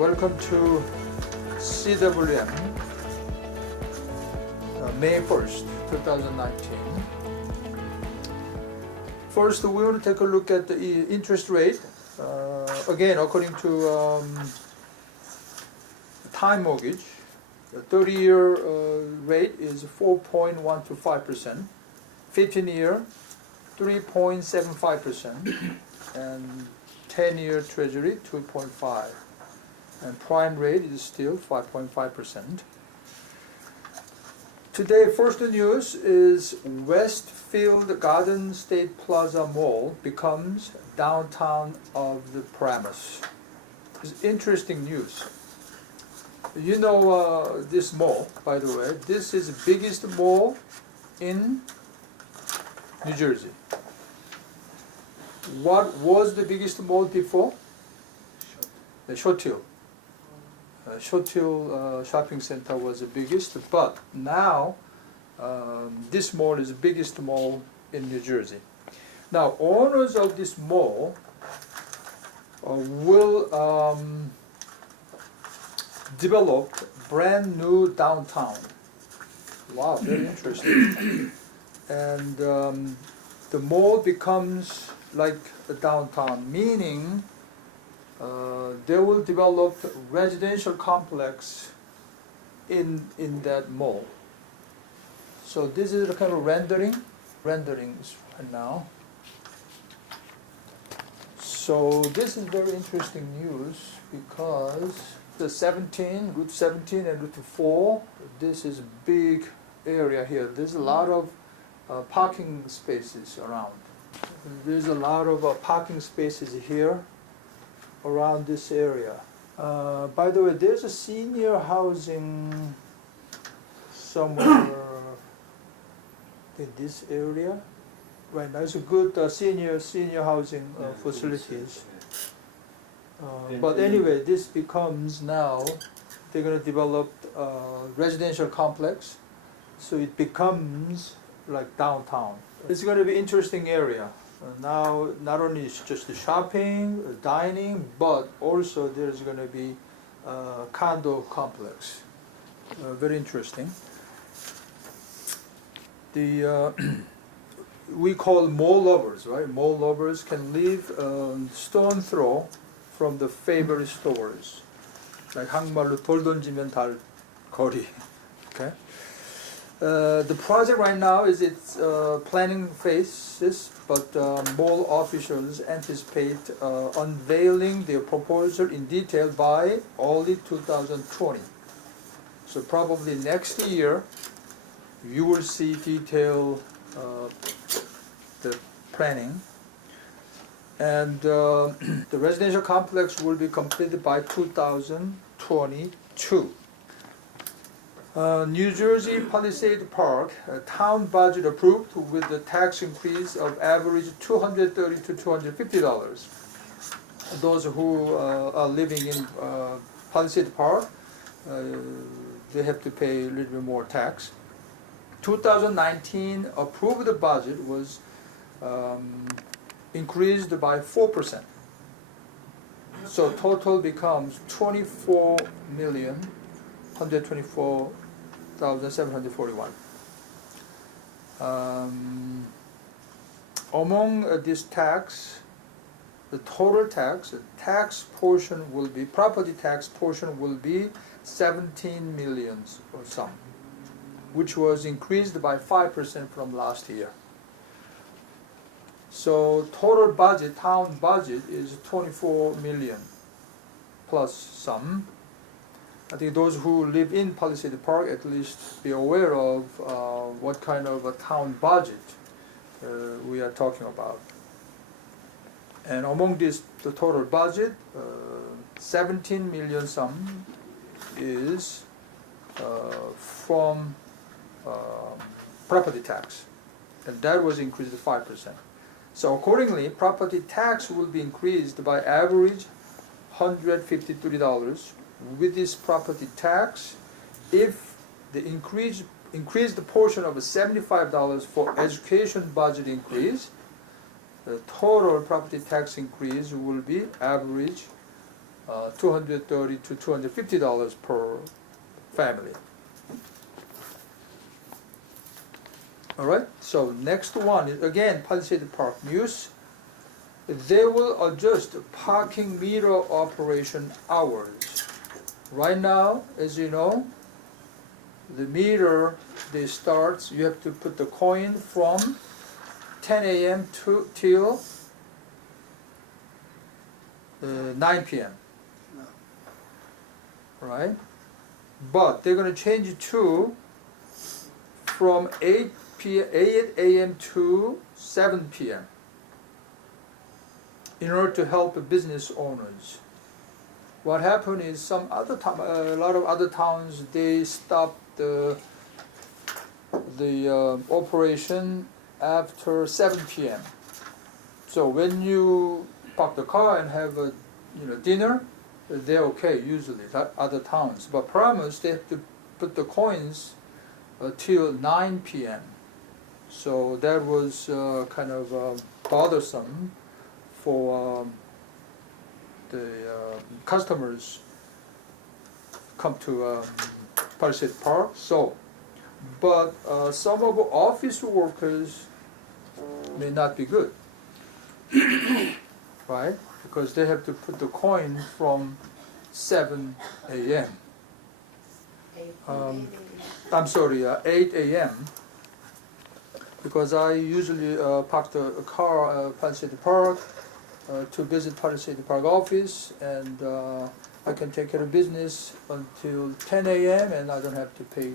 Welcome to CWM, May 1st, 2019. First, we want to take a look at the interest rate. Again, according to time mortgage, the 30-year rate is 4.125%, 15-year 3.75%, and 10-year treasury 2.5%, and prime rate is still 5.5%. Today, first news is Westfield Garden State Plaza Mall becomes downtown of the premise. It's interesting news. You know this mall, by the way. This is the biggest mall in New Jersey. What was the biggest mall before? The Short Hill shopping center was the biggest, but now this mall is the biggest mall in New Jersey. Now, owners of this mall will develop brand new downtown. Wow, very interesting. And the mall becomes like a downtown, meaning they will develop residential complex in that mall. So this is the kind of renderings right now. So this is very interesting news because the Route 17 and Route 4, this is a big area here. There's a lot of parking spaces around. There's a lot of parking spaces here around this area. By the way, there's a senior housing somewhere in this area. Right now, it's a good senior housing facilities. But anyway, this becomes now, they're going to develop a residential complex, so it becomes like downtown. It's going to be an interesting area. Now, not only it's just the shopping, dining, but also there's going to be a condo complex. Very interesting. We call mall lovers, right? Mall lovers can live stone throw from the favorite stores. Like 한국말로 돌 던지면 달 거리. Okay. The project right now is its planning phases, but mall officials anticipate unveiling their proposal in detail by early 2020. So probably next year, you will see detailed the planning. And the residential complex will be completed by 2022. New Jersey Palisades Park, town budget approved with the tax increase of average $230 to $250. Those who are living in Palisades Park, they have to pay a little bit more tax. 2019 approved budget was increased by 4%. So total becomes $24,124,741. Among this tax, the total tax, portion will be, property tax portion will be 17 million or some, which was increased by 5% from last year. So total budget, town budget is 24 million plus some. I think those who live in Palisades Park at least be aware of what kind of a town budget we are talking about. And among this, the total budget, 17 million some is from property tax, and that was increased to 5%. So accordingly, property tax will be increased by average $153. With this property tax, if the increase the portion of $75 for education budget increase, the total property tax increase will be average $230 to $250 per family. All right, so next one is again Palisades Park news. They will adjust parking meter operation hours. Right now, as you know, the meter, they starts, you have to put the coin from 10 a.m. till 9 p.m. Right? But they're going to change it to from 8 a.m. to 7 p.m. in order to help the business owners. What happened is a lot of other towns, they stopped the operation after 7 p.m. So when you park the car and have a dinner, they're okay usually, not other towns. But Promise, they have to put the coins till 9 p.m. So that was kind of bothersome for the customers come to Palisades Park. So, but some of the office workers may not be good, right? Because they have to put the coin from 7 a.m. I'm sorry, 8 a.m. Because I usually park the car at Palisades Park to visit Palisades Park office, and I can take care of business until 10 a.m. and I don't have to pay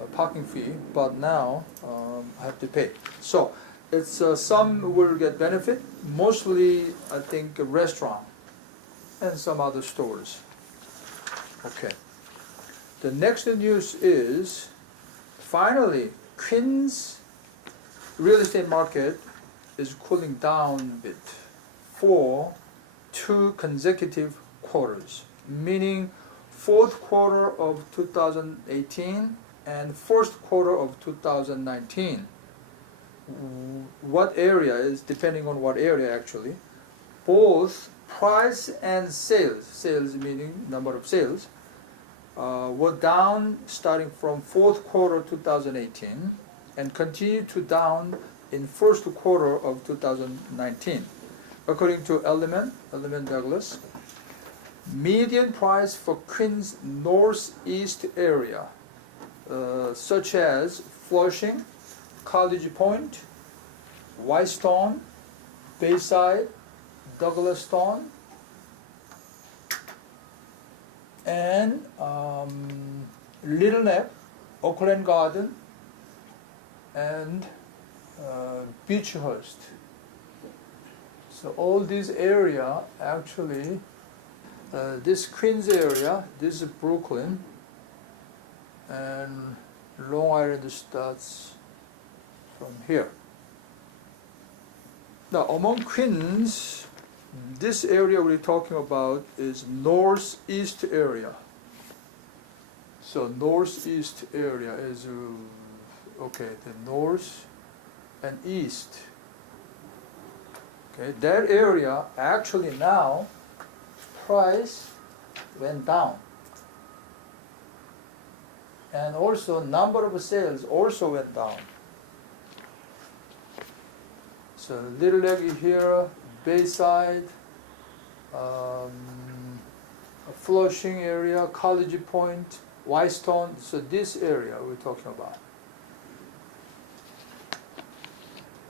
a parking fee. But now I have to pay. So it's some will get benefit. Mostly, I think, a restaurant and some other stores. Okay. The next news is finally Queens real estate market is cooling down a bit for 2 consecutive quarters, meaning fourth quarter of 2018 and first quarter of 2019. What area is depending on what area actually. Both price and sales meaning number of sales, were down starting from fourth quarter 2018 and continue to down in first quarter of 2019. According to Element Douglas, median price for Queens northeast area, such as Flushing, College Point, Whitestone, Bayside, Douglaston, and Little Neck, Oakland Garden, and Beechhurst. So all this area actually, this Queens area, this is Brooklyn, and Long Island starts from here. Now among Queens, this area we're talking about is northeast area. So northeast area is, okay, the north and east. Okay, that area actually now price went down. And also number of sales also went down. So Little Neck here, Bayside, Flushing area, College Point, Whitestone, so this area we're talking about.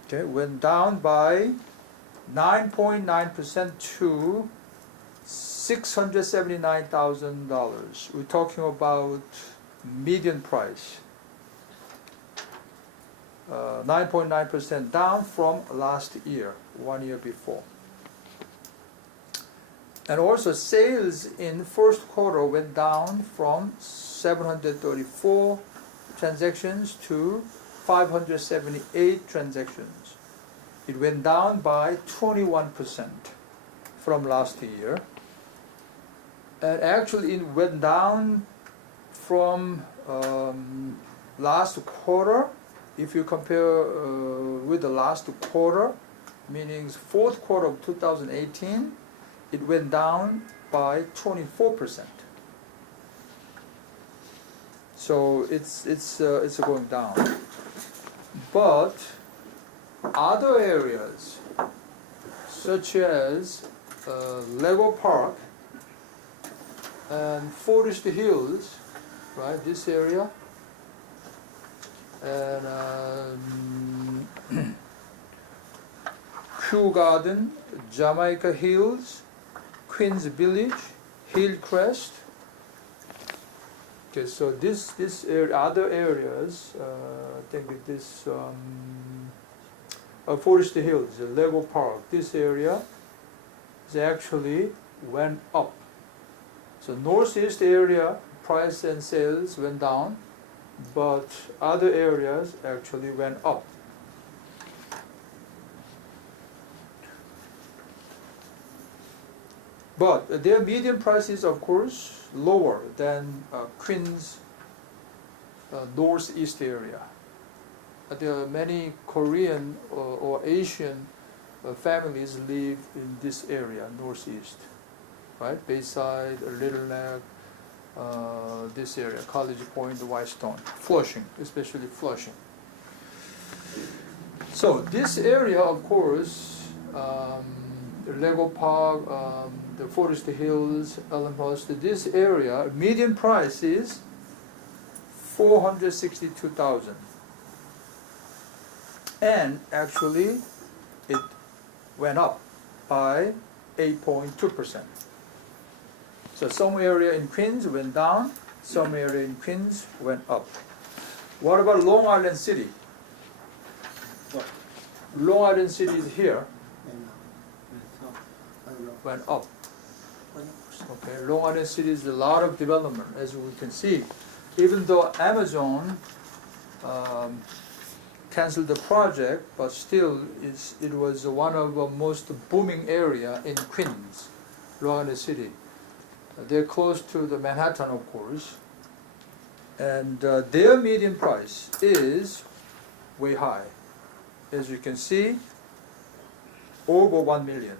Okay, went down by 9.9% to $679,000. We're talking about median price. 9.9% down from last year, 1 year before. And also sales in first quarter went down from 734 transactions to 578 transactions. It went down by 21% from last year. And actually it went down from last quarter. If you compare with the last quarter, meaning fourth quarter of 2018 it went down by 24%. So it's going down. But other areas, such as Lego Park and Forest Hills, right? This area, and Kew Garden, Jamaica Hills, Queens Village, Hillcrest. Okay, so this area, other areas, I think this Forest Hills, Lego Park, this area is actually went up. So northeast area price and sales went down, but other areas actually went up. But their median price is, of course, lower than Queens northeast area. There are many Korean or Asian families live in this area, northeast, right? Bayside, Little Neck, this area, College Point, Whitestone, Flushing, especially Flushing. So this area, of course, the Lego Park, the Forest Hills, Elmhurst, this area, median price is $462,000. And actually, it went up by 8.2%. So some area in Queens went down, some area in Queens went up. What about Long Island City? What? Long Island City is here, went up. Okay, Long Island City is a lot of development, as we can see. Even though Amazon canceled the project, but still it was one of the most booming area in Queens, Long Island City. They're close to the Manhattan, of course, and their median price is way high. As you can see, over 1 million.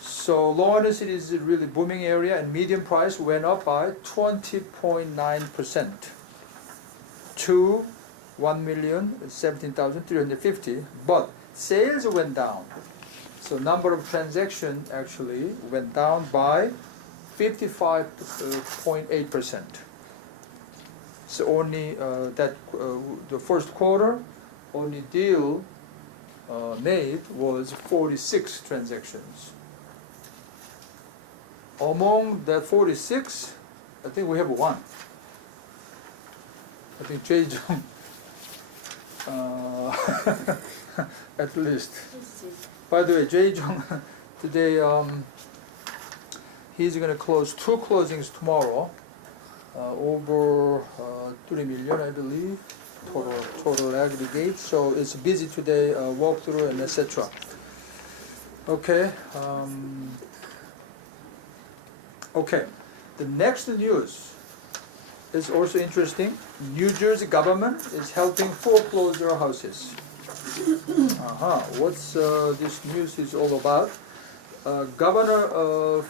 So Long Island City is a really booming area, and median price went up by 20.9% to 1,017,350, but sales went down. So number of transactions actually went down by 55.8%. So only the first quarter, only deal made was 46 transactions. Among that 46, I think we have one. I think Jay Jung, at least. By the way, Jay Jung today, he's going to close 2 closings tomorrow, over 3 million, I believe, total aggregate. So it's busy today, walkthrough and etc. Okay. Okay. The next news is also interesting. New Jersey government is helping foreclosure houses. What's this news is all about? Governor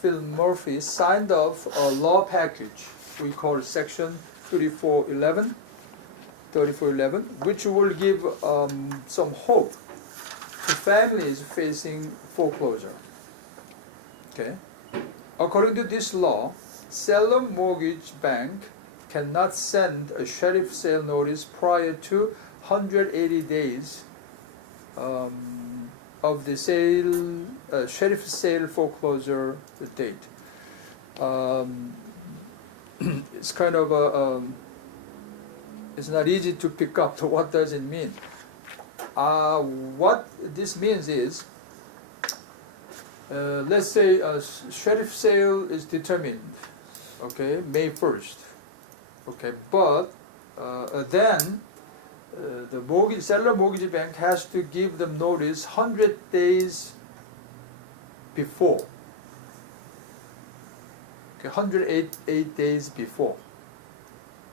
Phil Murphy signed off a law package we call Section 3411, which will give some hope to families facing foreclosure. Okay. According to this law, seller mortgage bank cannot send a sheriff sale notice prior to 180 days of the sale, sheriff sale foreclosure date. It's kind of it's not easy to pick up. So what does it mean? What this means is, let's say a sheriff sale is determined, okay, May 1st, okay, but then the seller mortgage bank has to give them notice 100 days before, okay, 108 days before.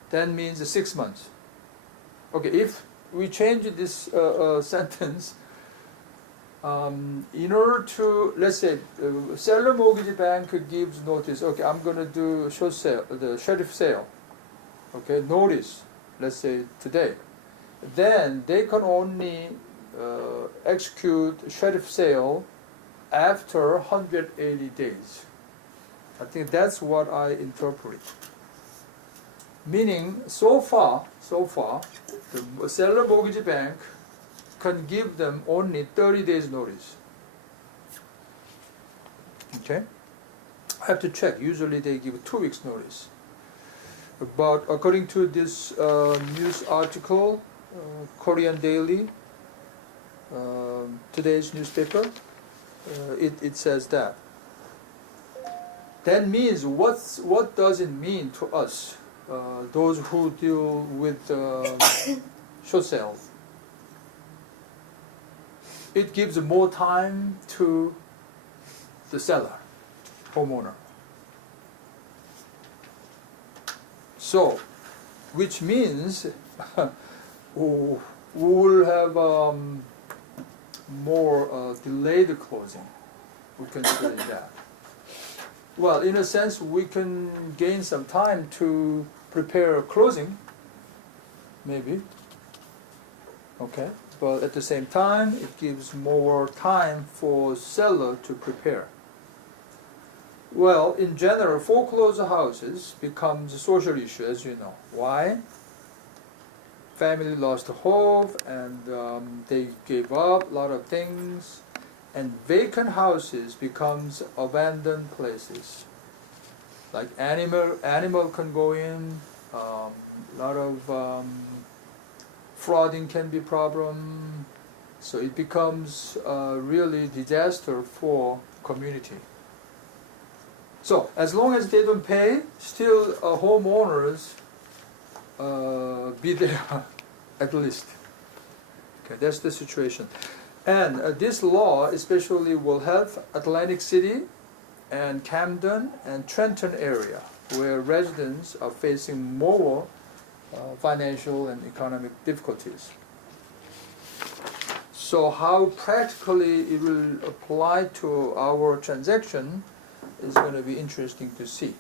That means 6 months. Okay, if we change this sentence, In order to, let's say, seller mortgage bank gives notice, okay, I'm going to do short sale, the sheriff sale, okay, notice, let's say today. Then they can only execute sheriff sale after 180 days. I think that's what I interpret. Meaning, so far, the seller mortgage bank can give them only 30 days notice. Okay? I have to check. Usually they give 2 weeks notice. But according to this news article, Korean Daily, today's newspaper, it says that. That means what does it mean to us, those who deal with short sales? It gives more time to the seller, homeowner. So, which means we will have more delayed closing. We can say that. Well, in a sense, we can gain some time to prepare closing, maybe. Okay, but at the same time, it gives more time for seller to prepare. Well, in general, foreclosed houses becomes a social issue, as you know. Why? Family lost hope, and they gave up a lot of things, and vacant houses becomes abandoned places. Like animal can go in. A lot of flooding can be problem. So it becomes really disaster for community. So as long as they don't pay, still homeowners be there at least. Okay, that's the situation. And this law especially will help Atlantic City and Camden and Trenton area, where residents are facing more financial and economic difficulties. So how practically it will apply to our transaction is going to be interesting to see.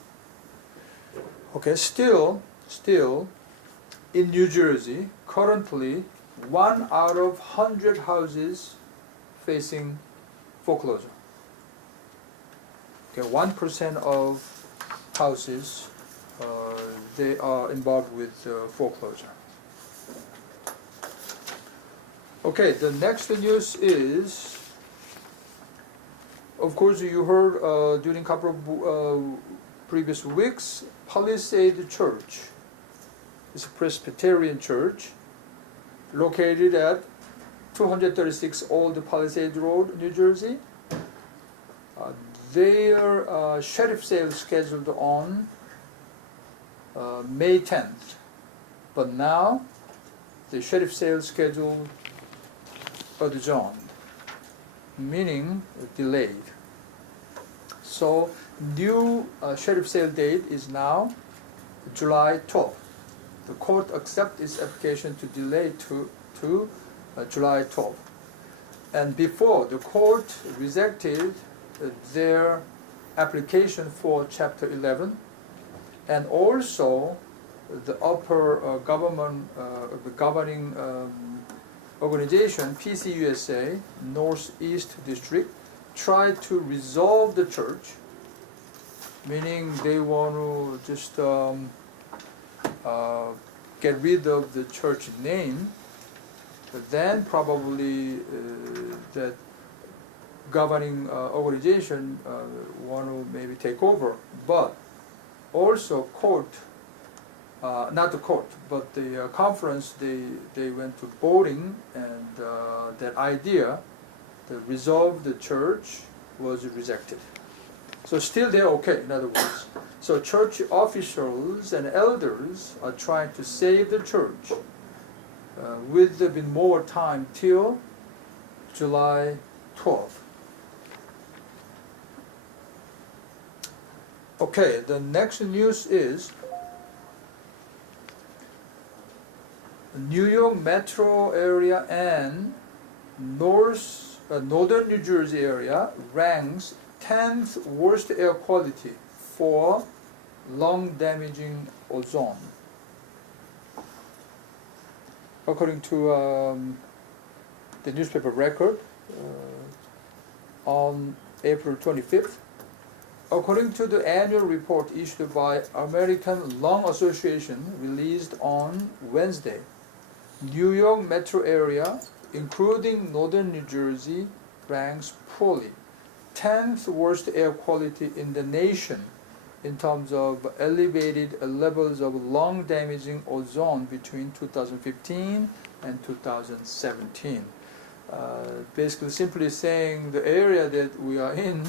Okay, still, in New Jersey, currently 1 out of 100 houses facing foreclosure. Okay, 1% of houses they are involved with foreclosure. Okay, the next news is, of course, you heard during a couple of previous weeks, Palisades Church. It's a Presbyterian church located at 236 Old Palisades Road, New Jersey. Their sheriff sale scheduled on May 10th, but now the sheriff sale scheduled adjourned, meaning delayed. So new sheriff sale date is now July 12th. The court accepted its application to delay to July 12th. And before, the court rejected their application for Chapter 11, and also the upper government, the governing organization, PCUSA, Northeast District, tried to resolve the church, meaning they want to just get rid of the church name, but then probably that governing organization want to maybe take over. But also court, not the court, but the conference, they went to voting, and that idea to resolve the church was rejected. So still they're okay, in other words. So church officials and elders are trying to save the church with a bit more time till July 12th. Okay, the next news is New York metro area and North northern New Jersey area ranks 10th worst air quality for lung damaging ozone. According to the newspaper Record on April 25th, according to the annual report issued by American Lung Association released on Wednesday, New York metro area, including northern New Jersey, ranks poorly, 10th worst air quality in the nation in terms of elevated levels of lung damaging ozone between 2015 and 2017. Basically simply saying the area that we are in,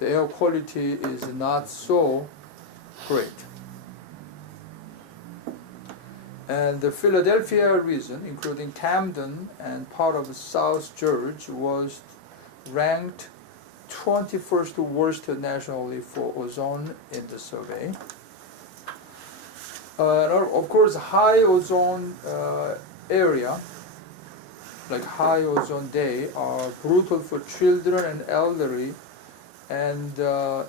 the air quality is not so great. And the Philadelphia region, including Camden and part of South Jersey, was ranked 21st worst nationally for ozone in the survey. Of course, high ozone area, like high ozone day, are brutal for children and elderly, and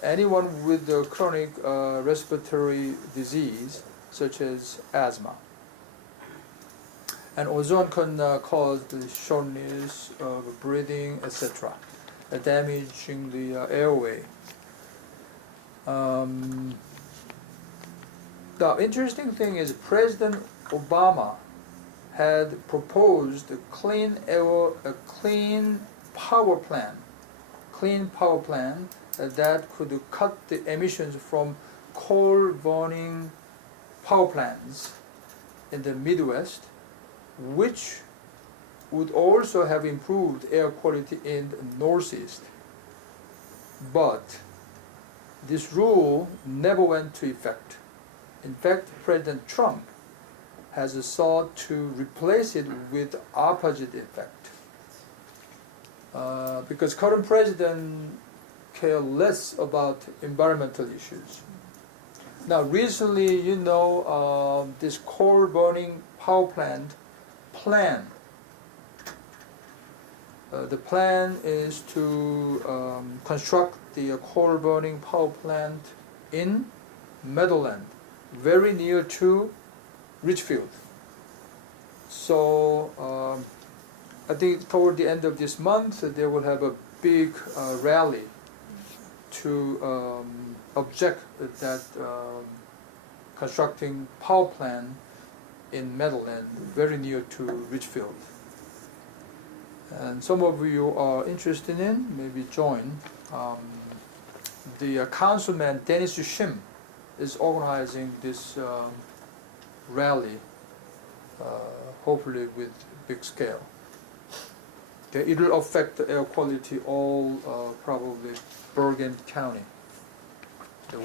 anyone with chronic respiratory disease such as asthma. And ozone can cause the shortness of breathing, etc., damaging the airway. The interesting thing is President Obama had proposed a clean power plan that could cut the emissions from coal burning power plants in the Midwest, which would also have improved air quality in the Northeast. But this rule never went into effect. In fact, President Trump has sought to replace it with opposite effect. Because current president care less about environmental issues. Now recently, this coal burning power plant plan. The plan is to construct the coal burning power plant in Meadowland, very near to Richfield. So I think toward the end of this month they will have a big rally to object that constructing power plant in Meadowland, very near to Richfield. And some of you are interested in, maybe join. The councilman Dennis Shim is organizing this rally, hopefully with big scale. Okay, it will affect the air quality all probably Bergen County,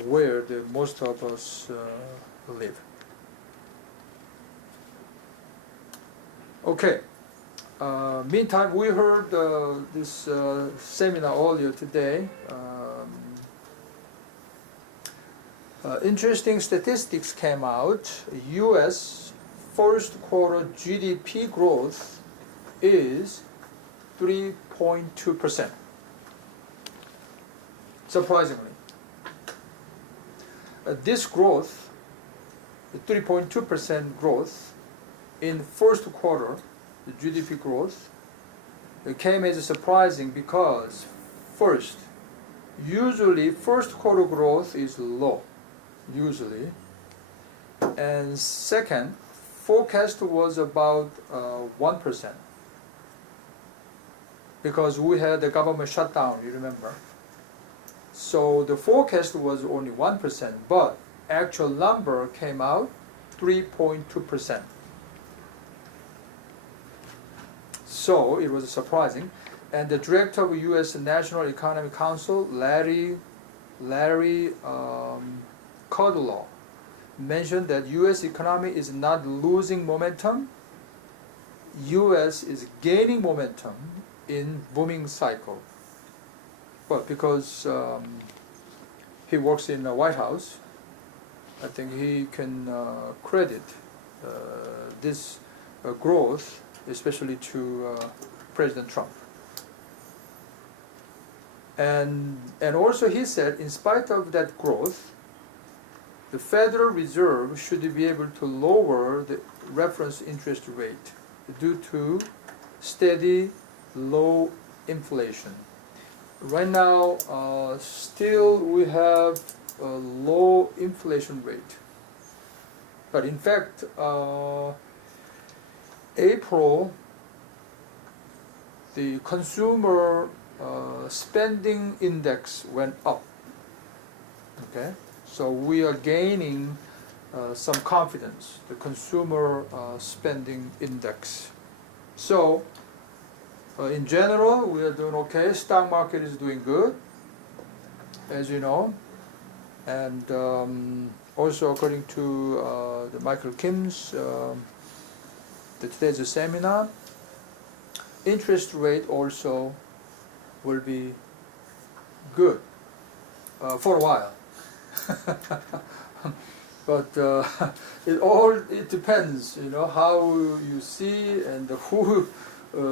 where most of us live. Okay. Meantime, we heard this seminar earlier today. Interesting statistics came out. U.S. first quarter GDP growth is 3.2%. Surprisingly. This growth, the 3.2% growth in first quarter, the GDP growth, it came as surprising because first, usually first quarter growth is low, usually, and second, forecast was about 1%, because we had the government shutdown, you remember. So the forecast was only 1%, but actual number came out 3.2%. So it was surprising. And the director of U.S. National Economic Council, Larry Kudlow, mentioned that U.S. economy is not losing momentum. U.S. is gaining momentum in booming cycle. But because he works in the White House, I think he can credit this growth, especially to President Trump. And also he said, in spite of that growth, the Federal Reserve should be able to lower the reference interest rate due to steady low inflation. Right now, still we have a low inflation rate. But in fact, April, the consumer spending index went up. Okay, so we are gaining some confidence, the consumer spending index. So in general, we are doing okay. Stock market is doing good, as you know. And also according to the Michael Kim's today's seminar, interest rate also will be good for a while. But it depends, you know, how you see and who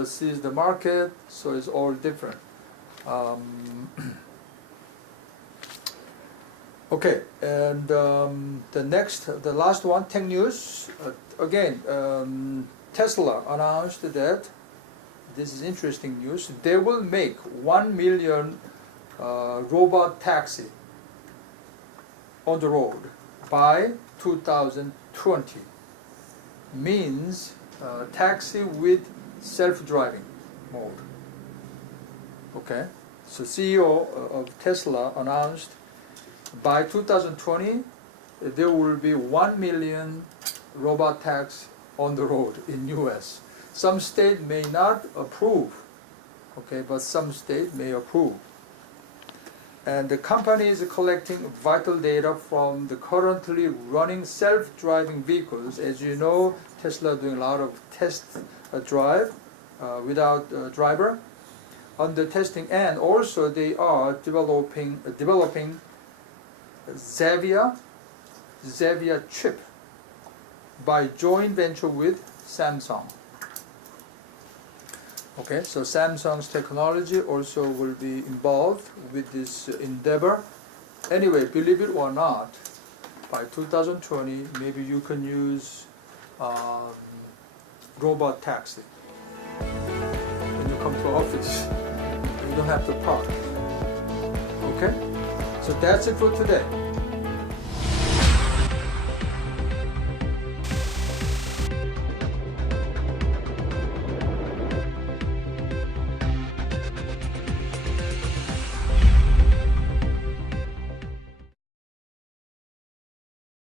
sees the market, so it's all different. Okay, and the last one, tech news. Again, Tesla announced that, this is interesting news, they will make 1 million robot taxi on the road by 2020. Means taxi with self-driving mode. Okay, so CEO of Tesla announced by 2020 there will be 1 million robot taxis on the road in US. Some state may not approve, okay, but some state may approve. And the company is collecting vital data from the currently running self-driving vehicles. As you know, Tesla doing a lot of test drive without a driver under testing, and also they are developing Xavier chip by joint venture with Samsung. Okay, so Samsung's technology also will be involved with this endeavor. Anyway, believe it or not, by 2020, maybe you can use robot taxi when you come to office. You don't have to park. Okay, so that's it for today.